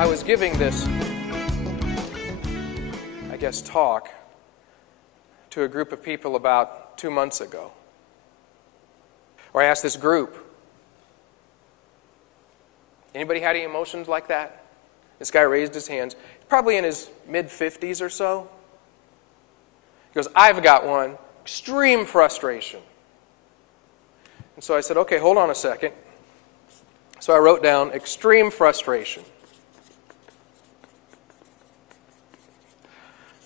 I was giving this, talk to a group of people about 2 months ago. Or I asked this group, anybody had any emotions like that? This guy raised his hands, probably in his mid-50s or so. He goes, I've got one, extreme frustration. And so I said, okay, hold on a second. So I wrote down extreme frustration.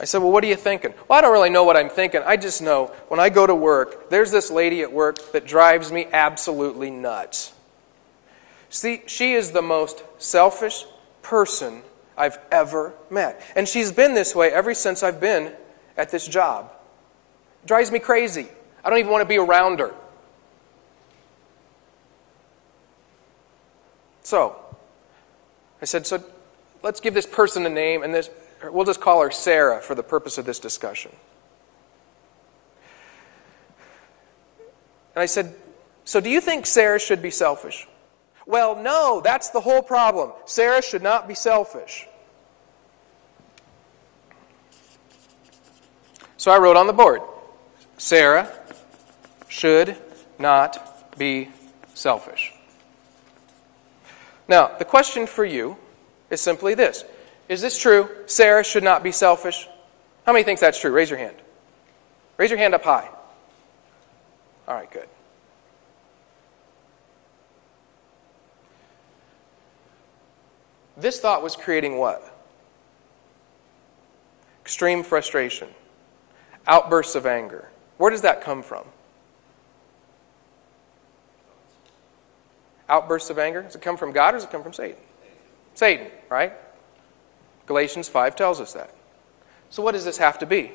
I said, well, what are you thinking? Well, I don't really know what I'm thinking. I just know when I go to work, there's this lady at work that drives me absolutely nuts. See, she is the most selfish person I've ever met. And she's been this way ever since I've been at this job. Drives me crazy. I don't even want to be around her. So, I said, so let's give this person a name, and we'll just call her Sarah for the purpose of this discussion. And I said, so do you think Sarah should be selfish? Well, no, that's the whole problem. Sarah should not be selfish. So I wrote on the board, Sarah should not be selfish. Now, the question for you is simply this. Is this true? Sarah should not be selfish? How many thinks that's true? Raise your hand. Raise your hand up high. All right, good. This thought was creating what? Extreme frustration. Outbursts of anger. Where does that come from? Outbursts of anger? Does it come from God or does it come from Satan? Satan, right? Galatians 5 tells us that. So what does this have to be?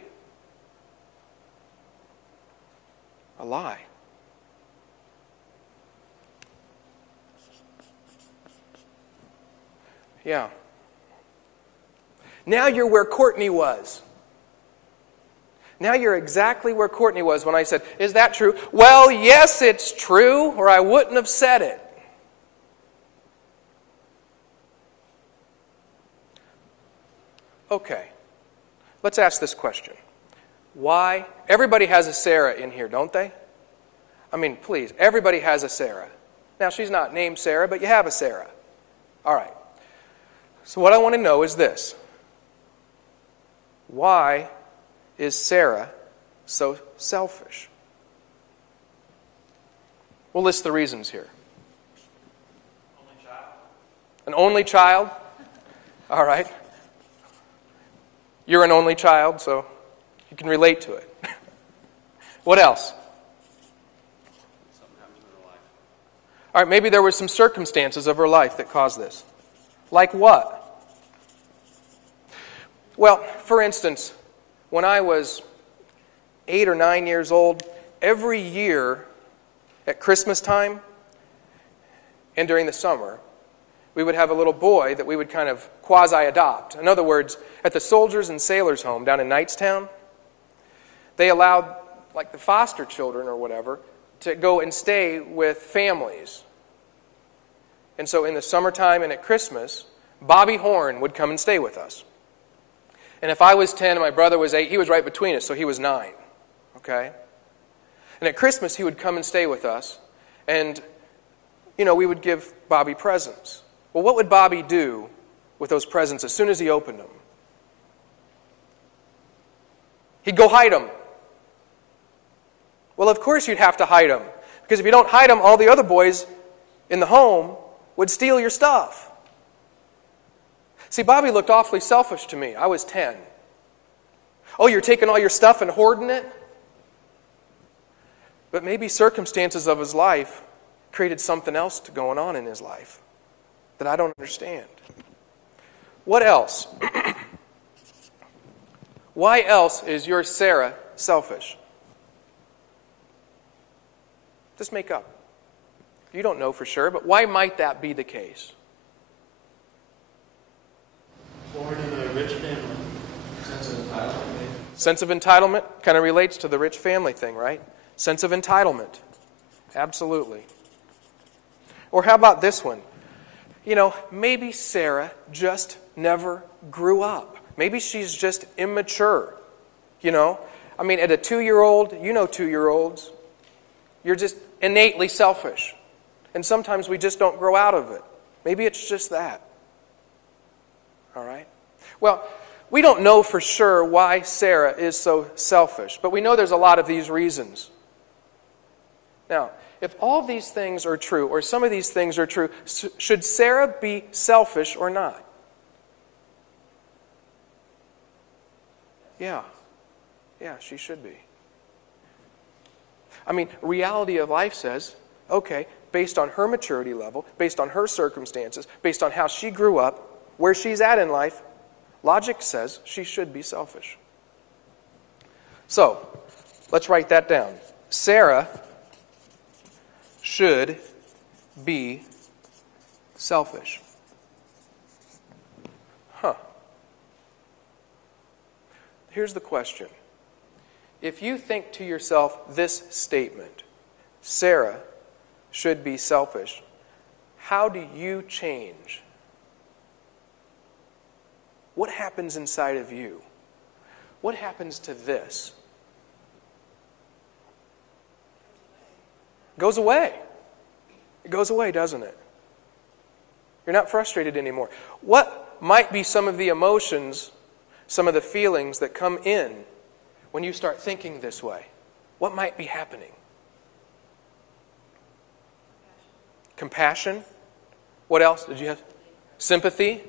A lie. Yeah. Now you're where Courtney was. Now you're exactly where Courtney was when I said, is that true? Well, yes, it's true, or I wouldn't have said it. Okay, let's ask this question. Why? Everybody has a Sarah in here, don't they? I mean, please, everybody has a Sarah. Now, she's not named Sarah, but you have a Sarah. All right. So what I want to know is this. Why is Sarah so selfish? We'll list the reasons here. Only child. An only child? All right. You're an only child, so you can relate to it. What else? Something happened in her life. All right, maybe there were some circumstances of her life that caused this. Like what? Well, for instance, when I was 8 or 9 years old, every year at Christmas time and during the summer, we would have a little boy that we would kind of quasi-adopt. In other words, at the Soldiers and Sailors Home down in Knightstown, they allowed, like the foster children or whatever, to go and stay with families. And so in the summertime and at Christmas, Bobby Horn would come and stay with us. And if I was 10 and my brother was 8, he was right between us, so he was 9. Okay? And at Christmas, he would come and stay with us. And, we would give Bobby presents. Well, what would Bobby do with those presents as soon as he opened them? He'd go hide them. Well, of course you'd have to hide them. Because if you don't hide them, all the other boys in the home would steal your stuff. See, Bobby looked awfully selfish to me. I was 10. Oh, you're taking all your stuff and hoarding it? But maybe circumstances of his life created something else going on in his life that I don't understand. What else? Why else is your Sarah selfish? Just make up. You don't know for sure, but why might that be the case? Born in a rich family. Sense of entitlement. Sense of entitlement kind of relates to the rich family thing, right? Sense of entitlement. Absolutely. Or how about this one? maybe Sarah just never grew up. Maybe she's just immature. At a 2-year-old, 2-year-olds, you're just innately selfish. And sometimes we just don't grow out of it. Maybe it's just that. All right? Well, we don't know for sure why Sarah is so selfish, but we know there's a lot of these reasons. Now, if all these things are true, or some of these things are true, should Sarah be selfish or not? Yeah, she should be. Reality of life says, okay, based on her maturity level, based on her circumstances, based on how she grew up, where she's at in life, logic says she should be selfish. So, let's write that down. Sarah should be selfish. Here's the question. If you think to yourself this statement, Sarah should be selfish, how do you change? What happens inside of you? What happens to this? It goes away. It goes away, doesn't it? You're not frustrated anymore. What might be some of the emotions, some of the feelings that come in when you start thinking this way? What might be happening? Compassion. What else did you have? Sympathy.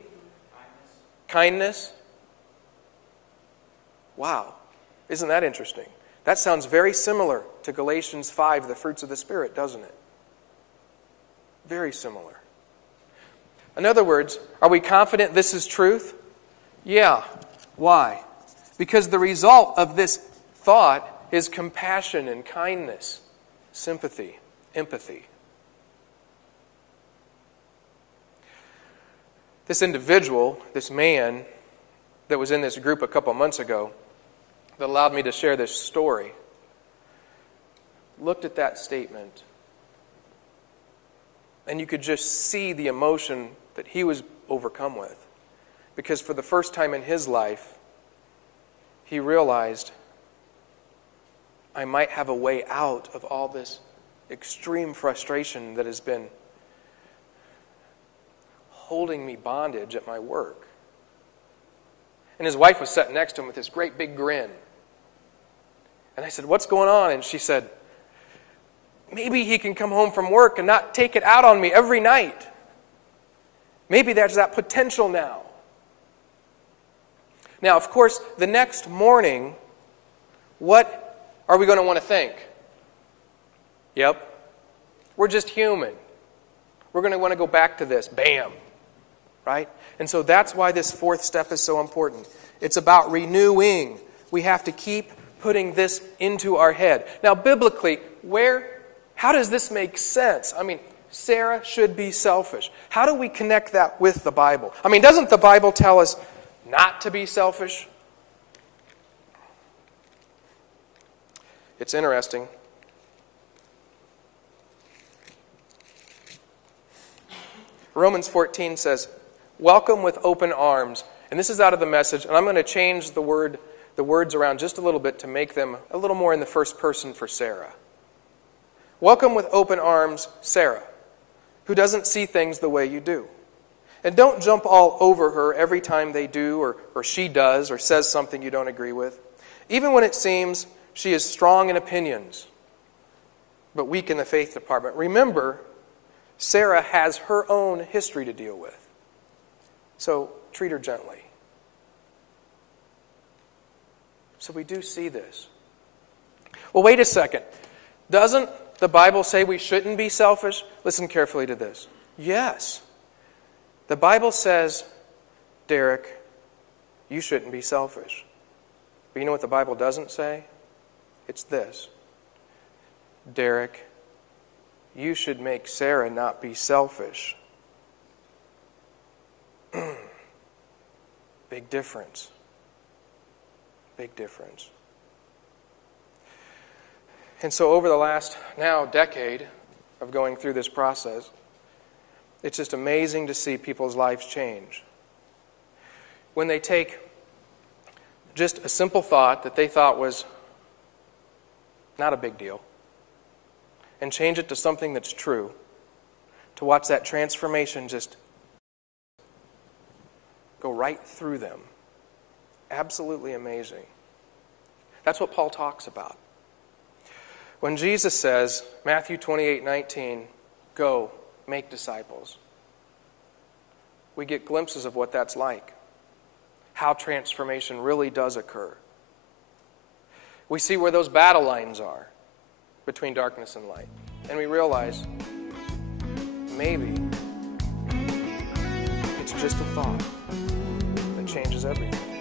Kindness. Wow. Isn't that interesting? That sounds very similar to Galatians 5, the fruits of the Spirit, doesn't it? Very similar. In other words, are we confident this is truth? Yeah. Why? Because the result of this thought is compassion and kindness, sympathy, empathy. This individual, this man that was in this group a couple months ago that allowed me to share this story, looked at that statement, and you could just see the emotion that he was overcome with. Because for the first time in his life, he realized, I might have a way out of all this extreme frustration that has been holding me bondage at my work. And his wife was sitting next to him with this great big grin. And I said, what's going on? And she said, maybe he can come home from work and not take it out on me every night. Maybe there's that potential now. Now, of course, the next morning, what are we going to want to think? Yep, we're just human. We're going to want to go back to this. Bam. Right? And so that's why this fourth step is so important. It's about renewing. We have to keep putting this into our head. Now, biblically, how does this make sense? Sarah should be selfish. How do we connect that with the Bible? Doesn't the Bible tell us not to be selfish? It's interesting. Romans 14 says, welcome with open arms. And this is out of the Message, and I'm going to change the words around just a little bit to make them a little more in the first person for Sarah. Welcome with open arms, Sarah, who doesn't see things the way you do. And don't jump all over her every time they do or she does or says something you don't agree with. Even when it seems she is strong in opinions, but weak in the faith department. Remember, Sarah has her own history to deal with. So treat her gently. So we do see this. Well, wait a second. Doesn't the Bible say we shouldn't be selfish? Listen carefully to this. Yes. The Bible says, Derek, you shouldn't be selfish. But you know what the Bible doesn't say? It's this. Derek, you should make Sarah not be selfish. Big difference. Big difference. And so over the last, now, decade of going through this process, It's just amazing to see people's lives change. When they take just a simple thought that they thought was not a big deal and change it to something that's true, to watch that transformation just go right through them. Absolutely amazing. That's what Paul talks about. When Jesus says, Matthew 28:19, go, make disciples, we get glimpses of what that's like, how transformation really does occur. We see where those battle lines are between darkness and light, and we realize maybe it's just a thought that changes everything.